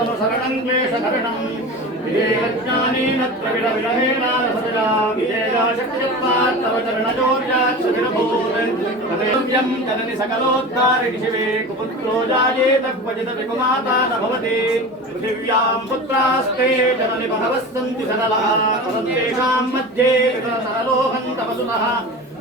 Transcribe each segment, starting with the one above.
తను శరణం క్లేశకరణం విజయజ్ఞానేన త్రవిడ విరహేణాసజా విజయా శక్తిత్వాత్తవ చరణజోర్యాక్షిరభూతం జనని సకలోద్ధారిణి శివే కుపుత్రో జాయేత క్వచిత వికుమాతా న భవతి పృథివ్యాం పుత్రాస్తే జనని బహవः सन्ति सरलाः तस्तेषां मध्ये सरलोहं तपसुतः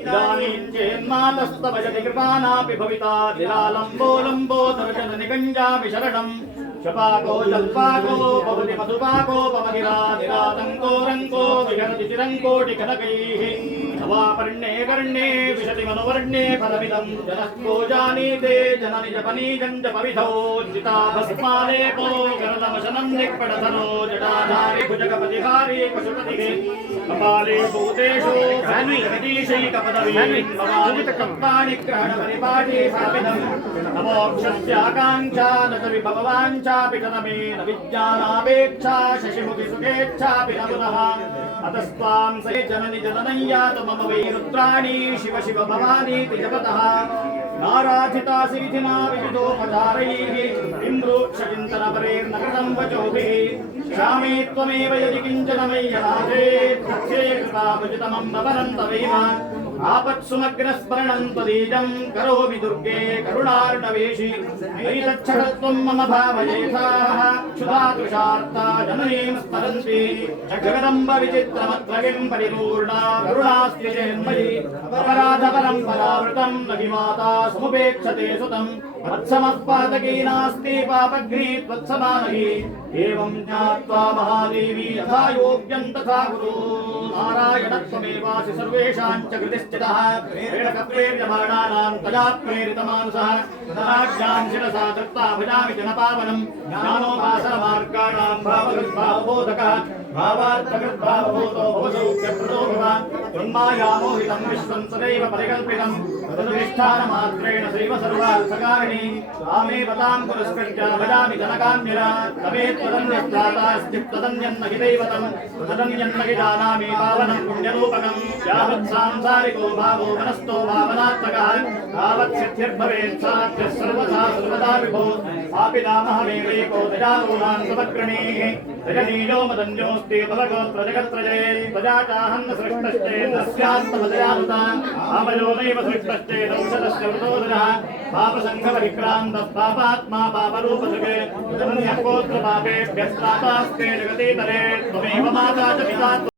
ఇదానీంచేన్మానస్తమజతి కృపానాపి భవితా దిలాలంబో లంబోదరచన నిగంజామి శరణం. శపాకో జల్పాకో భవతి మధుపాకోపమగిరా నిరాతంకో రంకో విహరతి చిరంకోటి కనకైః. నవాపర్ణే కర్ణే విశతి మనోవర్ణే ఫలమిదం. జనస్కో జానీతే జనని జపనీజం జపవిధో. జితా భస్మాలేపో గరలవశనం నిక్పడసనో జటాధారి భుజగపతి जटाधारि भुजगपतिहारि पशुपतिः। कपाले भूतेषु जगदीशैकपदवी कप्तानि ग्रहणपरिपाटी स्थापितम् नमोक्षस्याकाङ्क्षा न च विभवाञ्चापि च न मे न विज्ञानापेक्षा शशिमुखिसुखेच्छापि न पुनः। अतस्त्वां स जननि जननय्यातु मम वै रुद्राणि शिव शिव भवानीति जपतः। नाराधितासि विधिना विविधोपचारैः इन्द्रोक्षचिन्तनपरेर्न कृतं वचोभिः श्यामे त्वमेव यदि किञ्चन मय्यनाथेत् तस्ये कृपाभुजितमं भवनं तवैव आपत्सुमग्नस्मरणं त्वदीजं करोमि दुर्गे करुणार्णवेशि नैतच्छडत्वं मम भावयेथाः क्षुधातृषार्ता जननीं स्मरन्ति जगदम्ब विचित्रमत्रगिं परिपूर्णा करुणास्ति चेन्मयि अपराधपरम्परावृतं न हि माता समुपेक्षते सुतं वत्समः पातकी नास्ति पापघ्नी त्वत्समानहि एवं ज्ञात्वा महादेवी यथा योग्यं तथा कुरु नारायणत्वमेवासि सर्वेषां च నిశ్చితः ప్రేరకప్రేర్యమాణానాం తదా ప్రేరితమానుసः తదాజ్ఞాం శిరసా తృప్తా భజామి జనపావనం జ్ఞానోపాసనమాన भावगद्भावबोधकः भावार्थगद्भावभूतो भवसौख्यप्रदो भव त्वन्मायामोहितं विश्वं सदैव परिकल्पितं तदधिष्ठानमात्रेण सैव सर्वार्थकारिणी आमेव तां पुरस्कृत्य भजामि जनकान्यरा तवेत्तदन्यत्राताश्चित्तदन्यन्न हि दैवतं तदन्यन्न हि जानामि पावनं पुण्यरूपकं यावत् सांसारिको भावो मनस्थो भावनात्मकः तावत् सिद्धिर्भवेत् साध्यः सर्वथा सर्वदा विभो త్రికృణీః జగనీయో మదన్యోస్తి పదగోత్ర జగత్రజే ప్రజాచాహన్న సృష్టశ్చేన్న స్యాత్తమదయానుత ఆమయోనైవ సృష్టశ్చేన ఔషధస్య వృతోదరः పాపసంఘపరిక్రాంత పాపాత్మా పాపరూపదృగే జనన్యకోత్ర పాపేభ్యస్త్రాపాస్తే జగతీతరే త్వమేవ మాతా చ పితా